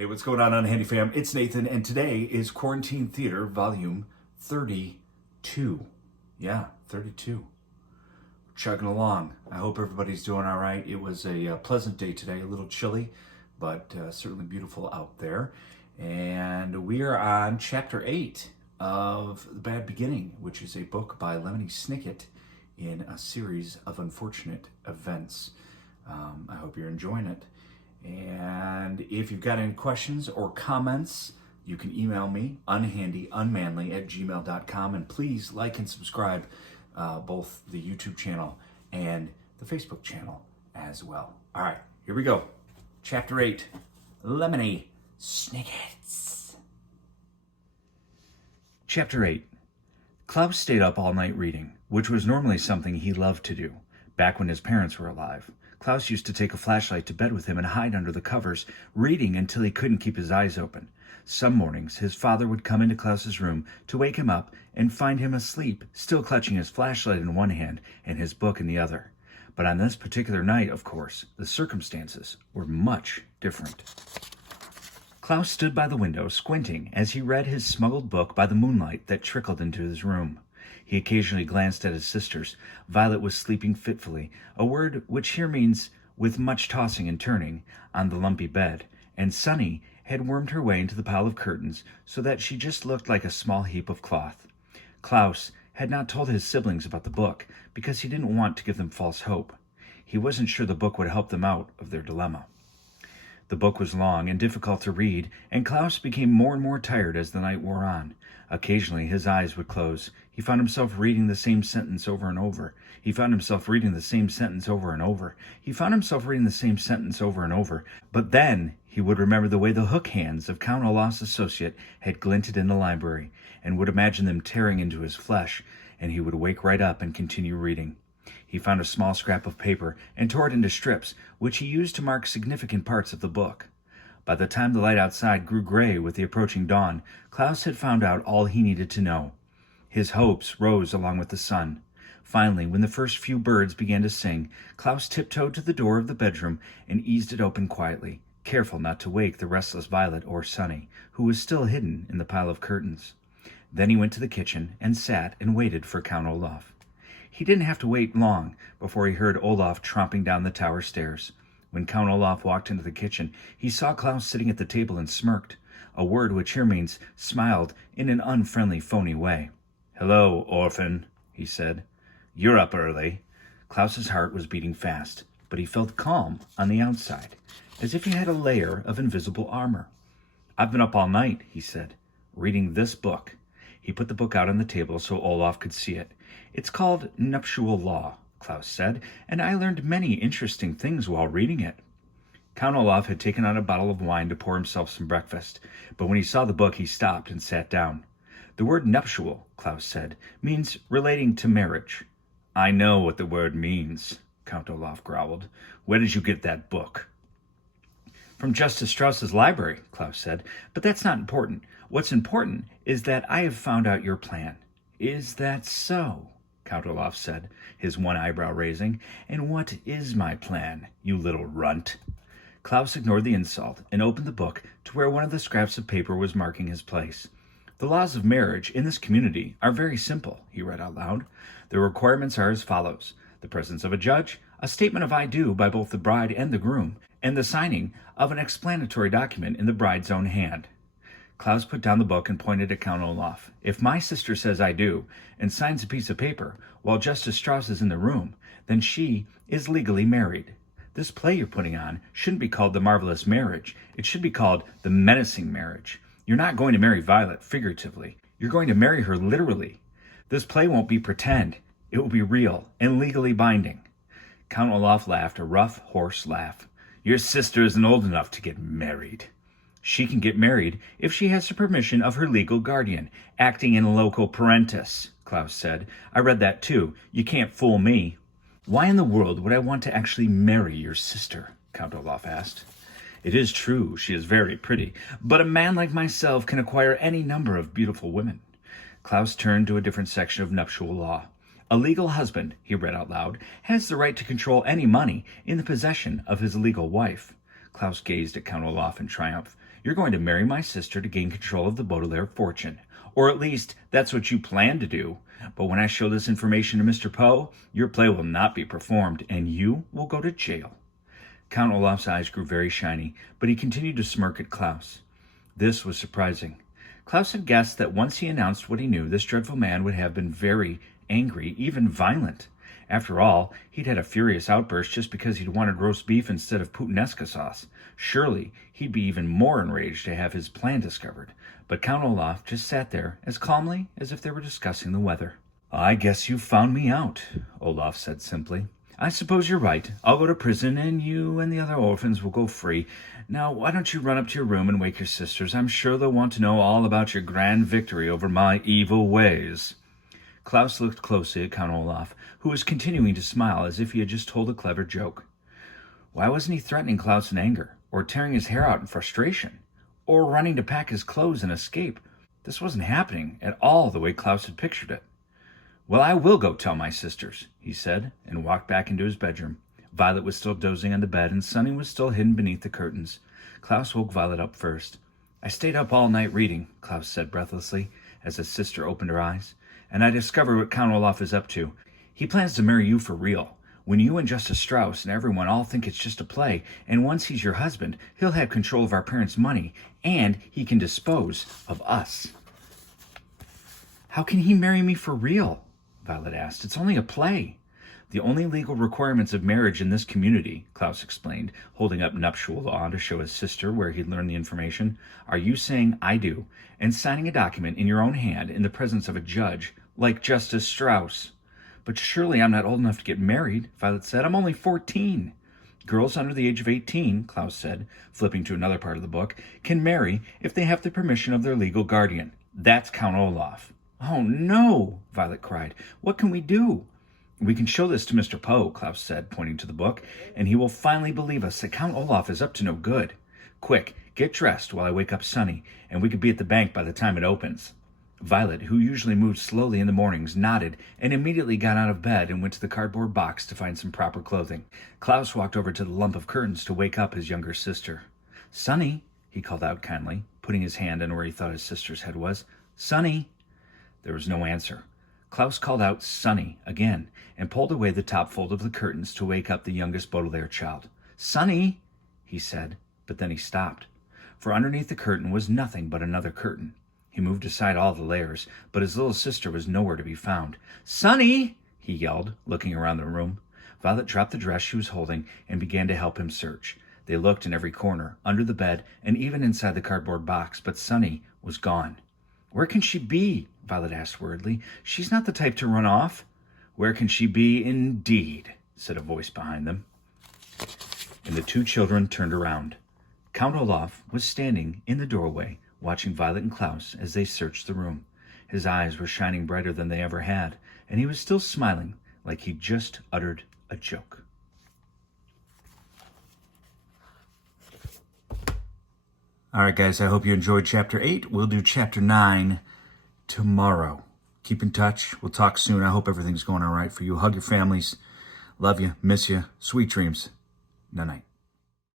Hey, what's going on, Unhandy fam? It's Nathan, and today is Quarantine Theater Volume 32. Yeah, 32. Chugging along. I hope everybody's doing all right. It was a pleasant day today, a little chilly, but certainly beautiful out there. And we are on Chapter 8 of The Bad Beginning, which is a book by Lemony Snicket in a series of unfortunate events. I hope you're enjoying it. And if you've got any questions or comments, you can email me, unhandyunmanly@gmail.com. And please like and subscribe both the YouTube channel and the Facebook channel as well. All right, here we go. Chapter 8, Lemony Snickets. Chapter 8. Klaus stayed up all night reading, which was normally something he loved to do, back when his parents were alive. Klaus used to take a flashlight to bed with him and hide under the covers, reading until he couldn't keep his eyes open. Some mornings, his father would come into Klaus's room to wake him up and find him asleep, still clutching his flashlight in one hand and his book in the other. But on this particular night, of course, the circumstances were much different. Klaus stood by the window, squinting as he read his smuggled book by the moonlight that trickled into his room. He occasionally glanced at his sisters. Violet was sleeping fitfully, a word which here means with much tossing and turning, on the lumpy bed, and Sunny had wormed her way into the pile of curtains so that she just looked like a small heap of cloth. Klaus had not told his siblings about the book because he didn't want to give them false hope. He wasn't sure the book would help them out of their dilemma. The book was long and difficult to read, and Klaus became more and more tired as the night wore on. Occasionally his eyes would close. He found himself reading the same sentence over and over. He found himself reading the same sentence over and over. He found himself reading the same sentence over and over. But then he would remember the way the hook hands of Count Olaf's associate had glinted in the library, and would imagine them tearing into his flesh, and he would wake right up and continue reading. He found a small scrap of paper and tore it into strips, which he used to mark significant parts of the book. By the time the light outside grew gray with the approaching dawn, Klaus had found out all he needed to know. His hopes rose along with the sun. Finally, when the first few birds began to sing, Klaus tiptoed to the door of the bedroom and eased it open quietly, careful not to wake the restless Violet or Sunny, who was still hidden in the pile of curtains. Then he went to the kitchen and sat and waited for Count Olaf. He didn't have to wait long before he heard Olaf tromping down the tower stairs. When Count Olaf walked into the kitchen, he saw Klaus sitting at the table and smirked, a word which here means smiled in an unfriendly, phony way. "Hello, orphan," he said. "You're up early." Klaus's heart was beating fast, but he felt calm on the outside, as if he had a layer of invisible armor. "I've been up all night," he said, "reading this book." He put the book out on the table so Olaf could see it. "It's called Nuptial Law," Klaus said, "and I learned many interesting things while reading it." Count Olaf had taken out a bottle of wine to pour himself some breakfast, but when he saw the book he stopped and sat down. "The word nuptial," Klaus said, "means relating to marriage." "I know what the word means," Count Olaf growled. "Where did you get that book?" "From Justice Strauss's library," Klaus said, "but that's not important. What's important is that I have found out your plan." "Is that so?" Count Olaf said, his one eyebrow raising. "And what is my plan, you little runt?" Klaus ignored the insult and opened the book to where one of the scraps of paper was marking his place. "The laws of marriage in this community are very simple," he read out loud. "The requirements are as follows: the presence of a judge, a statement of I do by both the bride and the groom, and the signing of an explanatory document in the bride's own hand." Klaus put down the book and pointed at Count Olaf. "If my sister says I do and signs a piece of paper while Justice Strauss is in the room, then she is legally married. This play you're putting on shouldn't be called The Marvelous Marriage. It should be called The Menacing Marriage. You're not going to marry Violet figuratively. You're going to marry her literally. This play won't be pretend. It will be real and legally binding." Count Olaf laughed a rough, hoarse laugh. "Your sister isn't old enough to get married." "She can get married if she has the permission of her legal guardian, acting in loco parentis," Klaus said. "I read that too. You can't fool me." "Why in the world would I want to actually marry your sister?" Count Olaf asked. "It is true, she is very pretty, but a man like myself can acquire any number of beautiful women." Klaus turned to a different section of nuptial law. "A legal husband," he read out loud, "has the right to control any money in the possession of his legal wife." Klaus gazed at Count Olaf in triumph. "You're going to marry my sister to gain control of the Baudelaire fortune. Or at least, that's what you plan to do. But when I show this information to Mr. Poe, your play will not be performed, and you will go to jail." Count Olaf's eyes grew very shiny, but he continued to smirk at Klaus. This was surprising. Klaus had guessed that once he announced what he knew, this dreadful man would have been very angry, even violent. After all, he'd had a furious outburst just because he'd wanted roast beef instead of puttanesca sauce. Surely, he'd be even more enraged to have his plan discovered. But Count Olaf just sat there as calmly as if they were discussing the weather. "I guess you found me out," Olaf said simply. "I suppose you're right. I'll go to prison, and you and the other orphans will go free. Now, why don't you run up to your room and wake your sisters? I'm sure they'll want to know all about your grand victory over my evil ways." Klaus looked closely at Count Olaf, who was continuing to smile as if he had just told a clever joke. Why wasn't he threatening Klaus in anger, or tearing his hair out in frustration, or running to pack his clothes and escape? This wasn't happening at all the way Klaus had pictured it. "Well, I will go tell my sisters," he said, and walked back into his bedroom. Violet was still dozing on the bed, and Sonny was still hidden beneath the curtains. Klaus woke Violet up first. "I stayed up all night reading," Klaus said breathlessly, as his sister opened her eyes. "And I discovered what Count Olaf is up to. He plans to marry you for real. When you and Justice Strauss and everyone all think it's just a play, and once he's your husband, he'll have control of our parents' money, and he can dispose of us." "How can he marry me for real?" Violet asked. "It's only a play." "The only legal requirements of marriage in this community," Klaus explained, holding up nuptial law to show his sister where he'd learned the information, "are you saying 'I do' and signing a document in your own hand in the presence of a judge, like Justice Strauss." "But surely I'm not old enough to get married," Violet said. "I'm only 14. "Girls under the age of 18, Klaus said, flipping to another part of the book, "can marry if they have the permission of their legal guardian. That's Count Olaf." "Oh, no," Violet cried. "What can we do?" "We can show this to Mr. Poe," Klaus said, pointing to the book, "and he will finally believe us that Count Olaf is up to no good. Quick, get dressed while I wake up Sonny, and we could be at the bank by the time it opens." Violet, who usually moved slowly in the mornings, nodded and immediately got out of bed and went to the cardboard box to find some proper clothing. Klaus walked over to the lump of curtains to wake up his younger sister. "Sonny," he called out kindly, putting his hand on where he thought his sister's head was. "Sonny." There was no answer. Klaus called out "Sonny" again and pulled away the top fold of the curtains to wake up the youngest Baudelaire child. "Sonny," he said, but then he stopped. For underneath the curtain was nothing but another curtain. He moved aside all the layers, but his little sister was nowhere to be found. "Sonny!" he yelled, looking around the room. Violet dropped the dress she was holding and began to help him search. They looked in every corner, under the bed, and even inside the cardboard box, but Sonny was gone. "Where can she be?" Violet asked worriedly. "She's not the type to run off." "Where can she be, indeed?" said a voice behind them. And the two children turned around. Count Olaf was standing in the doorway, watching Violet and Klaus as they searched the room. His eyes were shining brighter than they ever had, and he was still smiling like he'd just uttered a joke. All right, guys, I hope you enjoyed Chapter 8. We'll do Chapter 9 tomorrow. Keep in touch. We'll talk soon. I hope everything's going all right for you. Hug your families. Love you. Miss you. Sweet dreams. Night-night.